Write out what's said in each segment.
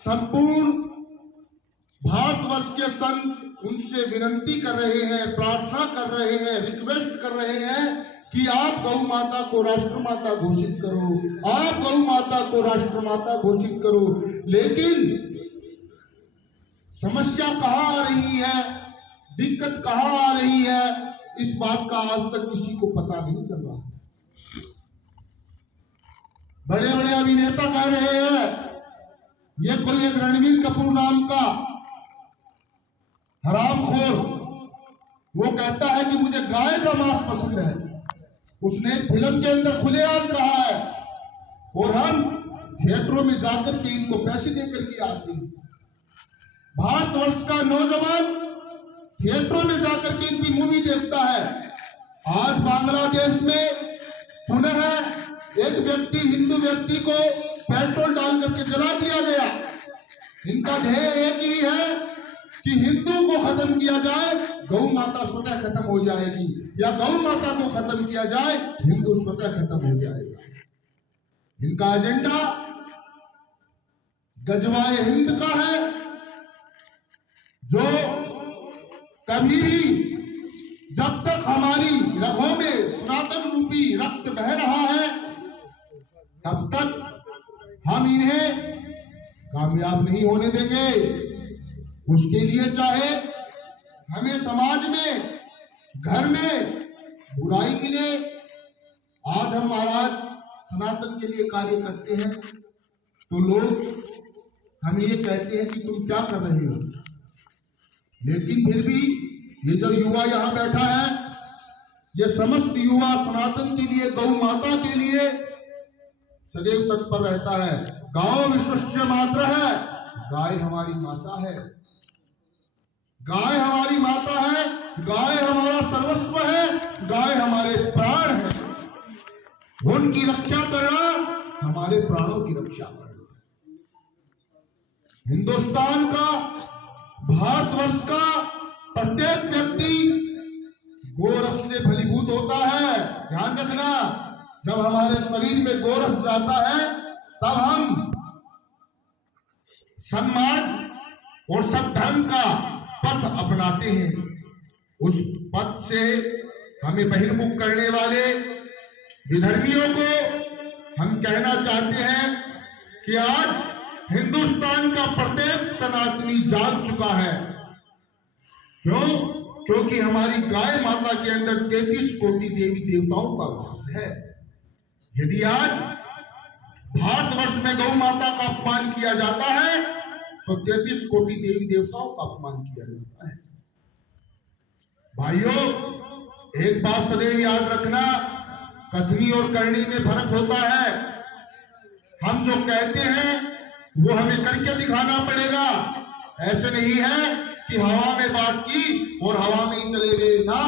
संपूर्ण भारतवर्ष के संत उनसे विनती कर रहे हैं, प्रार्थना कर रहे हैं, रिक्वेस्ट कर रहे हैं कि आप गौ माता को राष्ट्रमाता घोषित करो, आप गौ माता को राष्ट्रमाता घोषित करो। लेकिन समस्या कहाँ आ रही है, दिक्कत कहाँ आ रही है, इस बात का आज तक किसी को पता नहीं चल रहा। बड़े बड़े अभिनेता कह रहे हैं, ये कोई एक रणबीर कपूर नाम का हरामखोर, वो कहता है कि मुझे गाय का मांस पसंद है। उसने फिल्म के अंदर खुलेआम कहा है और हम थिएटरों में जाकर के इनको पैसे देकर के आते हैं। भारतवर्ष का नौजवान थिएटरों में जाकर के इनकी मूवी देखता है। आज बांग्लादेश में पुनः एक व्यक्ति, हिंदू व्यक्ति को पेट्रोल डाल करके जला दिया गया। इनका ध्येय एक ही है कि हिंदू को खत्म किया जाए, गौ माता स्वतः खत्म हो जाएगी, या गौ माता को खत्म किया जाए, हिंदू स्वतः खत्म हो जाएगा। इनका एजेंडा गजवाए हिंद का है, जो कभी भी जब तक हमारी रगों में सनातन रूपी रक्त बह रहा है तब तक हम इन्हें कामयाब नहीं होने देंगे। उसके लिए चाहे हमें समाज में, घर में बुराई मिले, आज हम महाराज सनातन के लिए कार्य करते हैं तो लोग हमें ये कहते हैं कि तुम क्या कर रहे हो। लेकिन फिर भी ये जो युवा यहाँ बैठा है, ये समस्त युवा सनातन के लिए, गौ माता के लिए सदैव तत्पर रहता है। गाओ विश्वस्य मातृ है, गाय हमारी माता है, गाय हमारी माता है, गाय हमारा सर्वस्व है, गाय हमारे प्राण है। उनकी रक्षा करना हमारे प्राणों की रक्षा करना। हिंदुस्तान का, भारतवर्ष का प्रत्येक व्यक्ति गोरस से फलीभूत होता है। ध्यान रखना, जब हमारे शरीर में गोरस जाता है तब हम सम्मान और सद्धर्म का पथ अपनाते हैं। उस पथ से हमें बहिर्मुख करने वाले विधर्मियों को हम कहना चाहते हैं कि आज हिंदुस्तान का प्रत्येक सनातनी जाग चुका है। क्यों? क्योंकि हमारी गाय माता के अंदर 33 कोटि देवी देवताओं का वास है। यदि आज भारतवर्ष में गौ माता का अपमान किया जाता है तो 33 कोटि देवी देवताओं का अपमान किया जाता है। भाइयों, एक बात सदैव याद रखना, कथनी और करनी में फर्क होता है। हम जो कहते हैं वो हमें करके दिखाना पड़ेगा। ऐसे नहीं है कि हवा में बात की और हवा में ही चले गए ना।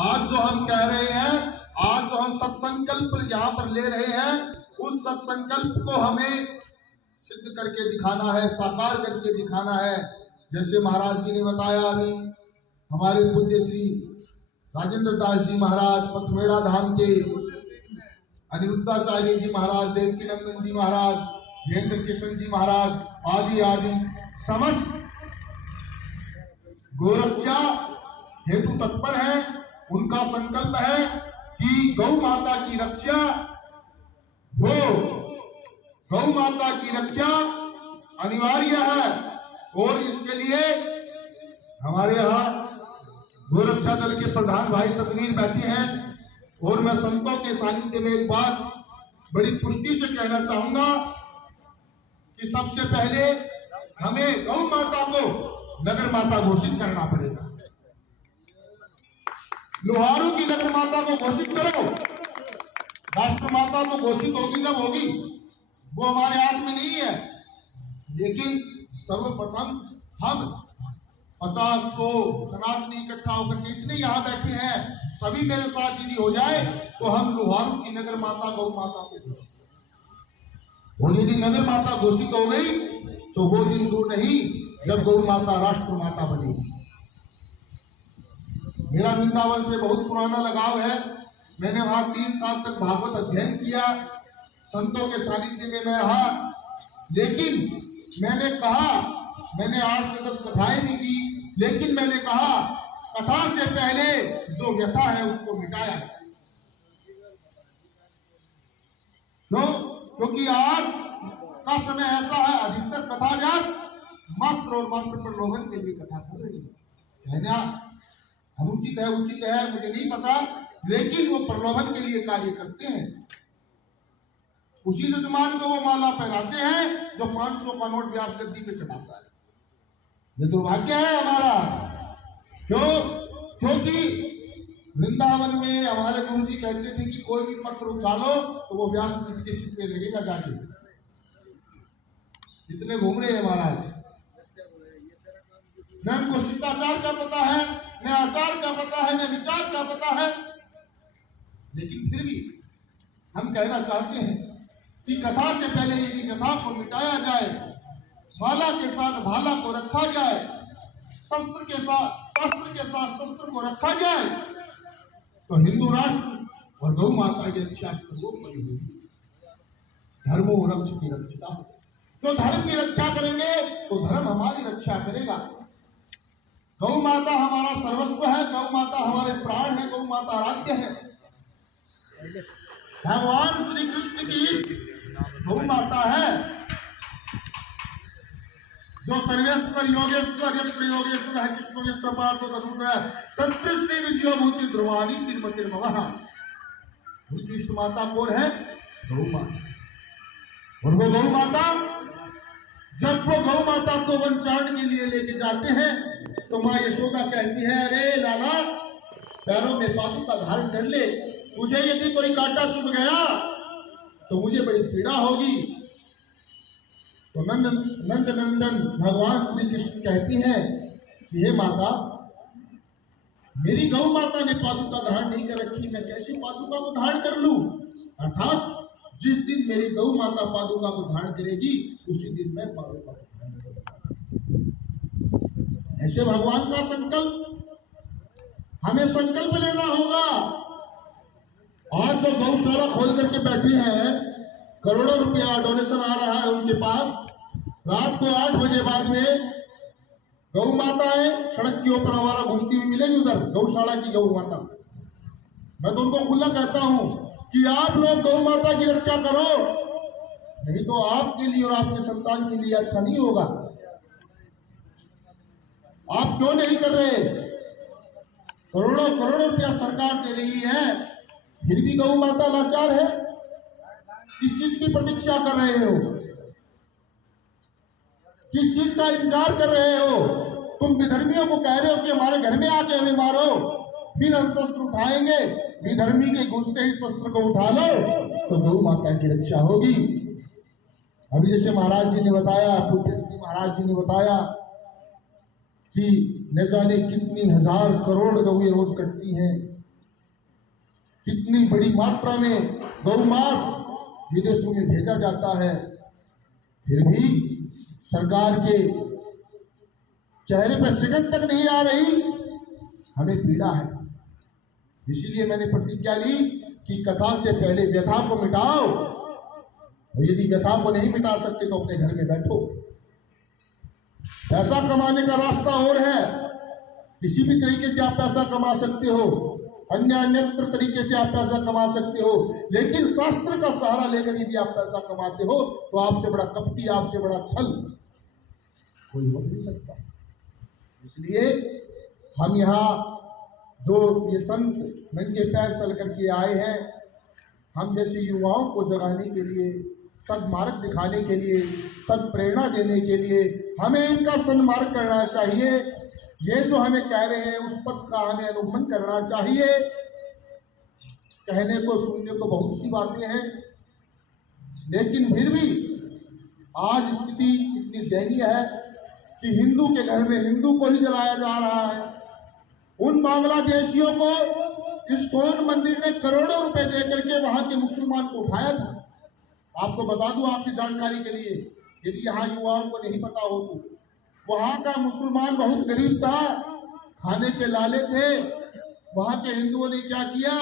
आज जो हम कह रहे हैं, आज जो हम सत्संकल्प यहाँ पर ले रहे हैं, उस सत्संकल्प को हमें सिद्ध करके दिखाना है, साकार करके दिखाना है। जैसे महाराज जी ने बताया, अभी हमारे पूज्य श्री राजेंद्र दास जी महाराज, पथमेड़ा धाम के अनिरुद्धाचार्य जी महाराज, देवकी नंदन जी महाराज, वीरेंद्र किशन जी महाराज आदि आदि समस्त गोरक्षा हेतु तत्पर है। उनका संकल्प है कि गौ माता की रक्षा हो, गौ माता की रक्षा अनिवार्य है। और इसके लिए हमारे यहाँ गोरक्षा दल के प्रधान भाई सतवीर बैठे हैं और मैं संतों के सानिध्य में एक बात बड़ी पुष्टि से कहना चाहूंगा कि सबसे पहले हमें गौ माता को नगर माता घोषित करना पड़ेगा। लोहारू की नगर माता को घोषित करो, राष्ट्र माता तो घोषित होगी जब होगी, वो हमारे हाथ में नहीं है। लेकिन सर्वप्रथम हम 50-100 सनातनी इकट्ठा होकर के, इतने यहाँ बैठे हैं, सभी मेरे साथ यदि हो जाए तो हम लोहारू की नगर माता गौ माता को घोषित करें। और यदि नगर माता घोषित हो गई तो वो दिन दूर नहीं जब गौ माता राष्ट्र माता बनेगी। मेरा वृंदावन से बहुत पुराना लगाव है। मैंने वहां 3 साल तक भागवत अध्ययन किया, संतों के सानिध्य में मैं रहा। लेकिन मैंने कहा, मैंने 8 से 10 कथाएं भी की, लेकिन मैंने कहा कथा से पहले जो व्यथा है उसको मिटाया जाए। क्यों? क्योंकि आज का समय ऐसा है, अधिकतर कथा व्यास मात्र और मात्र प्रलोभन के लिए कथा कर रही है ना। अनुचित है उचित है मुझे नहीं पता, लेकिन वो प्रलोभन के लिए कार्य करते हैं। उसी जजमान को वो माला पहनाते हैं जो 500 का नोट व्यास गद्दी पे चढ़ाता है। ये दुर्भाग्य है हमारा। क्यों? क्योंकि वृंदावन में हमारे गुरु जी कहते थे कि कोई भी पत्र उछालो तो वो व्यास के सिर पे लगेगा जाके। इतने घूम रहे हैं महाराज, न उनको शिष्टाचार का पता है, न आचार का पता है, न विचार का पता है। लेकिन फिर भी हम कहना चाहते हैं कि कथा से पहले यदि कथा को मिटाया जाए, माला के साथ भाला को रखा जाए, शस्त्र के साथ शस्त्र को रखा जाए, तो हिंदू राष्ट्र और गौ माता की रक्षा सर्वोपरि होगी। धर्मो रक्षति रक्षिता, जो धर्म की रक्षा करेंगे तो धर्म हमारी रक्षा करेगा। गौ माता हमारा सर्वस्व है, गौ माता हमारे प्राण है, गौ माता आराध्य है। भगवान श्री कृष्ण की इष्ट गौ माता है, जो सर्वेश्वर योगेश्वर यत्र योगेश्वर है कृष्णो यत्र पार्थो तत्र तत्र श्री विजयो भूति ध्रुवानी तिरुमतिर्मवः। उनकी इष्ट माता कौन है? गौ माता। और वो गौ माता, जब वो गौ माता को वनचारण के लिए लेके जाते हैं तो माँ यशोदा कहती है, अरे लाला पैरों में पादुका धारण कर ले, तुझे यदि कोई कांटा चुभ गया तो मुझे बड़ी पीड़ा होगी। तो नंद नंदन भगवान श्री कृष्ण कहती हैं कि हे माता, मेरी गौ माता ने पादुका धारण नहीं कर रखी, मैं कैसे पादुका को धारण कर लूं? अर्थात जिस दिन मेरी गौ माता पादुका को धारण करेगी उसी दिन मैं पादुका को धारण करूंगा। ऐसे भगवान का संकल्प, हमें संकल्प लेना होगा। आज जो गौशाला खोल करके बैठी है, करोड़ों रुपया डोनेशन आ रहा है उनके पास, रात को 8 बजे बाद में गौ माताएं सड़क के ऊपर हमारा घूमती हुई मिलेगी, उधर गौशाला की गौ माता। मैं तो उनको खुला कहता हूं कि आप लोग गौ माता की रक्षा करो, नहीं तो आपके लिए और आपके संतान के लिए अच्छा नहीं होगा। आप क्यों नहीं कर रहे? करोड़ों करोड़ों रुपया सरकार दे रही है, फिर भी गौ माता लाचार है। किस चीज की प्रतीक्षा कर रहे हो? किस चीज का इंतजार कर रहे हो? तुम विधर्मियों को कह रहे हो कि हमारे घर में आके हमें मारो, फिर हम शस्त्र उठाएंगे। विधर्मी के घुसते ही शस्त्र को उठा लो तो गौ माता की रक्षा होगी। अभी जैसे महाराज जी ने बताया, पूज्य श्री महाराज जी ने बताया कि न जाने कितनी हजार करोड़ गौएं रोज कटती हैं, कितनी बड़ी मात्रा में गौमांस विदेशों में भेजा जाता है, फिर भी सरकार के चेहरे पर शिकन तक नहीं आ रही। हमें पीड़ा है। इसीलिए मैंने प्रतिज्ञा ली कि कथा से पहले व्यथा को मिटाओ, और यदि व्यथा को नहीं मिटा सकते तो अपने घर में बैठो। पैसा कमाने का रास्ता और है, किसी भी तरीके से आप पैसा कमा सकते हो, अन्यत्र तरीके से आप पैसा कमा सकते हो, लेकिन शास्त्र का सहारा लेकर यदि आप पैसा कमाते हो तो आपसे बड़ा कपटी, आपसे बड़ा छल कोई हो नहीं सकता। इसलिए हम यहाँ जो ये संत नंगे पैर चल करके आए हैं, हम जैसे युवाओं को जगाने के लिए, सद्मार्ग दिखाने के लिए, सद्प्रेरणा देने के लिए हमें इनका सन्मार्ग करना चाहिए। ये जो हमें कह रहे हैं उस पथ का हमें अनुगमन करना चाहिए। कहने को सुनने को बहुत सी बातें हैं, लेकिन फिर भी आज स्थिति इतनी दयनीय है कि हिंदू के घर में हिंदू को ही जलाया जा रहा है। उन बांग्लादेशियों को इस्कॉन मंदिर ने करोड़ों रुपए दे करके वहां के मुसलमान को उठाया था। आपको बता दूं आपकी जानकारी के लिए, यदि यहाँ युवाओं को नहीं पता हो तो, वहां का मुसलमान बहुत गरीब था, खाने के लाले थे। वहां के हिंदुओं ने क्या किया,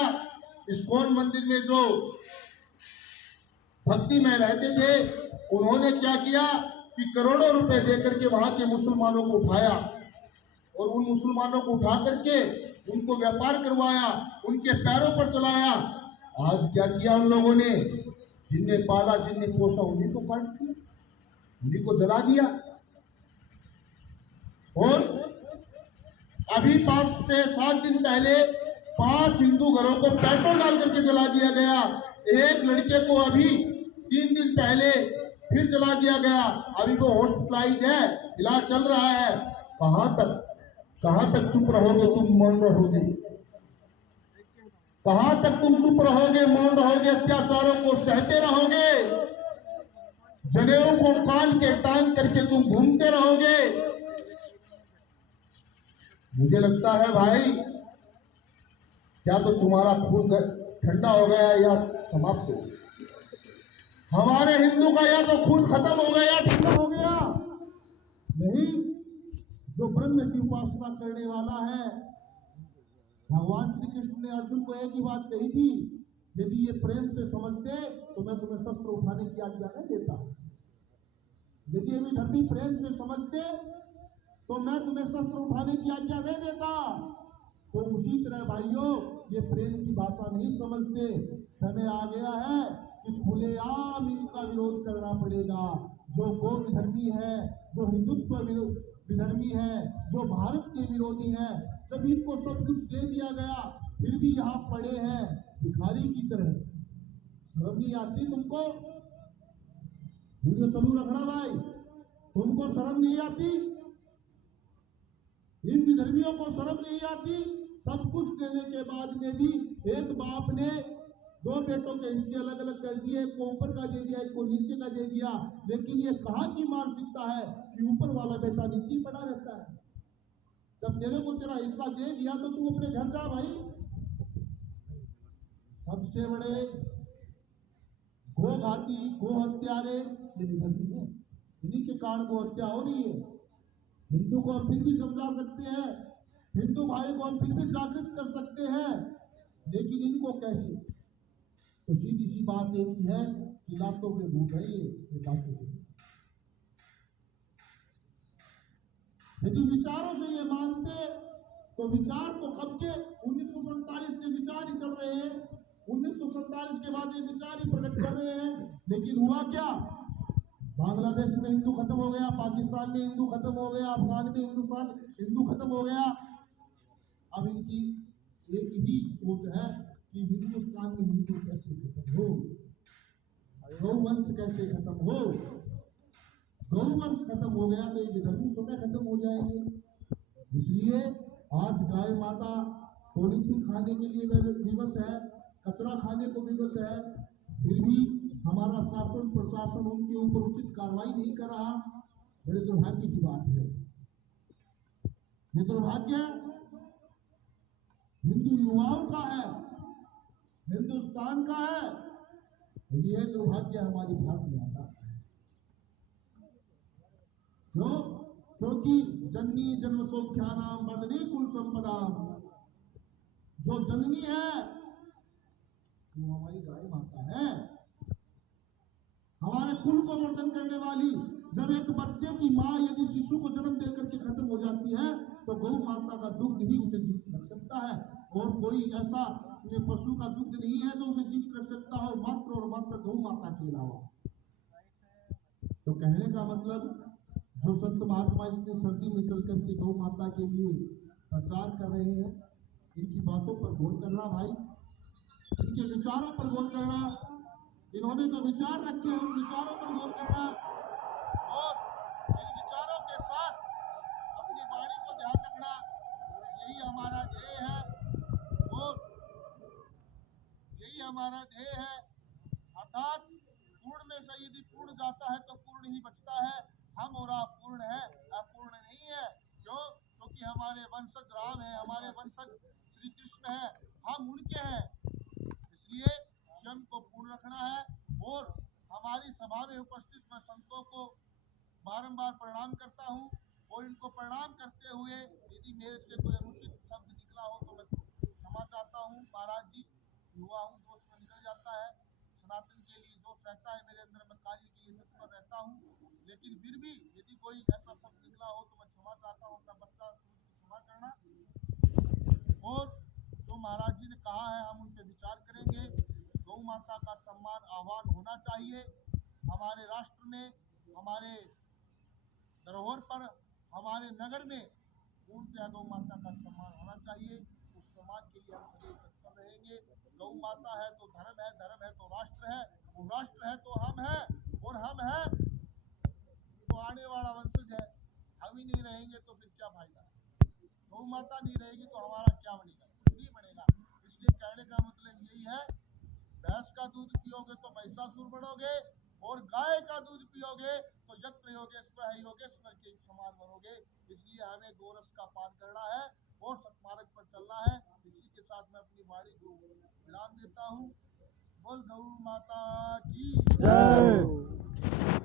इस्कॉन मंदिर में जो भक्ति में रहते थे, उन्होंने क्या किया कि करोड़ों रुपए देकर के वहां के मुसलमानों को उठाया और उन मुसलमानों को उठा करके उनको व्यापार करवाया, उनके पैरों पर चलाया। आज क्या किया उन लोगों ने? जिनने पाला, जिनने पोसा, उन्हीं को काट दिया, उन्हीं को जला दिया। और अभी 5 से 7 दिन पहले 5 हिंदू घरों को पेट्रोल डाल करके जला दिया गया। एक लड़के को अभी 3 दिन पहले फिर जला दिया गया। अभी वो हॉस्पिटलाइज है, इलाज चल रहा है। कहां तक चुप रहोगे तुम, मौन रहोगे? कहां तक तुम चुप रहोगे, मौन रहोगे, अत्याचारों को सहते रहोगे? जनेऊ को कान के टांग करके तुम घूमते रहोगे? मुझे लगता है भाई, क्या तो तुम्हारा खून ठंडा हो गया या समाप्त हो गया। हमारे हिंदू का या तो खून खत्म हो गया या ठंडा हो गया। नहीं, जो ब्रह्म की उपासना करने वाला है, भगवान श्री कृष्ण ने अर्जुन को एक ही बात कही थी, यदि ये प्रेम से समझते तो मैं तुम्हें शस्त्र उठाने की आज्ञा नहीं देता। यदि ये धरती प्रेम से समझते तो मैं तुम्हें शस्त्र उठाने की आज्ञा नहीं देता। तो उसी तरह भाइयों, ये प्रेम की भाषा नहीं समझते। समय आ गया है कि खुलेआम इनका विरोध करना पड़ेगा। जो गो विधर्मी है, जो हिंदुत्व विधर्मी है, जो भारत के विरोधी है, जब इनको सब कुछ दे दिया गया फिर भी यहाँ पड़े हैं भिखारी की तरह। शर्म नहीं आती तुमको? वीडियो चालू रखना भाई। तुमको शर्म नहीं आती? इन विधर्मियों को शर्म नहीं आती? सब कुछ देने के बाद में भी एक बाप ने 2 बेटों के हिस्से अलग अलग कर दिए, एक को ऊपर का दे दिया, एक को नीचे का दे दिया। लेकिन ये कहाँ की मानसिकता है कि ऊपर वाला बेटा नीचे पड़ा रहता है? जब तेरे को तेरा हिस्सा दे दिया तो तू अपने घर जा भाई। सबसे बड़े गोघाती, गो हत्यारे ये विधर्मी है, इन्हीं के कारण गो हत्या हो रही है। हिंदू को हम फिर भी समझा सकते हैं, हिंदू भाई को हम फिर भी जागृत कर सकते हैं, लेकिन इनको कैसे? तो सीधी सी बात एक ही है कि लातों के भूत है ये बातों के। यदि विचारों से ये मानते तो विचार तो कब के 1947 के विचार ही चल रहे हैं, 1947 के बाद ये विचार ही प्रकट कर रहे हैं। लेकिन हुआ क्या? बांग्लादेश में हिंदू खत्म हो गया, पाकिस्तान में हिंदू खत्म हो गया, अफगान में हिंदू खत्म हो गया। अब इनकी एक ही सोच है कि हिंदुस्तान में हिंदू कैसे खत्म हो, गौवंश कैसे खत्म हो। गौवंश खत्म हो गया तो ये विधर्मी स्वतः खत्म हो जाएंगे। इसलिए आज गाय माता पॉलिथीन खाने के लिए विवश है, कचरा खाने को विवश है, फिर भी हमारा शासन प्रशासन उनके ऊपर उचित कार्रवाई नहीं कर रहा। बड़े दुर्भाग्य की बात है। ये दुर्भाग्य हिंदू युवाओं का है, हिंदुस्तान का है। ये दुर्भाग्य हमारी भारत माता का है। क्यों? क्योंकि जननी जन्म सौख्यानाम बदनी कुल संपदा, जो जननी है वो हमारी गाय माता है, हमारे कुल को वर्धन करने वाली। जब एक बच्चे की माँ यदि शिशु को जन्म देकर के खत्म हो जाती है तो गौ माता का दुग्ध ही उसे जीवित रख सकता है, और कोई ऐसा पशु का दुग्ध नहीं है जो उसे जीवित रख सकता हो, मात्र और मात्र गौ माता के अलावा। तो कहने का मतलब, जो संत महात्मा इतनी सर्दी में चल करके गौ माता के लिए प्रचार कर रहे हैं, इनकी बातों पर गौर करना भाई, इनके विचारों पर गौर करना, इन्होंने जो विचार रखे हैं उन विचारों पर गौर करना, और इन विचारों के साथ अपनी वाणी को ध्यान रखना। यही हमारा ध्येय है, और यही हमारा ध्येय है। अर्थात पूर्ण में से यदि पूर्ण जाता है तो पूर्ण ही बचता है। हम और आप पूर्ण है, अपूर्ण नहीं है। क्यों? क्योंकि हमारे वंशज राम है, हमारे वंशज श्री कृष्ण है, हम उनके हैं। इसलिए स्वयं को पूर्ण रखना है। और हमारी सभा में उपस्थित मैं संतों को बारंबार प्रणाम करता हूँ, और इनको प्रणाम करते हुए यदि मेरे से कोई अनुचित शब्द निकला हो तो मैं क्षमा चाहता हूँ। महाराज जी, युवा हूँ, दोष में निकल जाता है। सनातन के लिए दोष रहता है मेरे अंदर, मैं कार्य के लिए तत्पर रहता हूँ, लेकिन फिर भी महाराज जी ने कहा है, हम उन पे विचार करेंगे। गौ माता का सम्मान आह्वान होना चाहिए हमारे राष्ट्र में, हमारे धरोहर पर, हमारे नगर में पूर्णतः गौ माता का सम्मान होना चाहिए। उस सम्मान के लिए हम सदैव तत्पर रहेंगे। गौ माता है तो धर्म है तो राष्ट्र है, वो राष्ट्र है तो हम हैं, और हम हैं तो आने वाला वंशज है। हम ही नहीं रहेंगे तो फिर क्या फायदा है? गौ माता नहीं रहेगी तो हमारा क्या बनेगा? कुछ नहीं बनेगा। इसलिए कहने का मतलब यही है, भैंस का दूध पियोगे तो महिषासुर बनोगे, और गाय का दूध पियोगे तो यत्र योगेश्वर है योगेश्वर के समान बनोगे। इसलिए हमें गोरस का पान करना है और सतमार्ग पर चलना है। इसी के साथ मैं अपनी वाणी को विराम देता हूँ। बोल गौ माता की जय।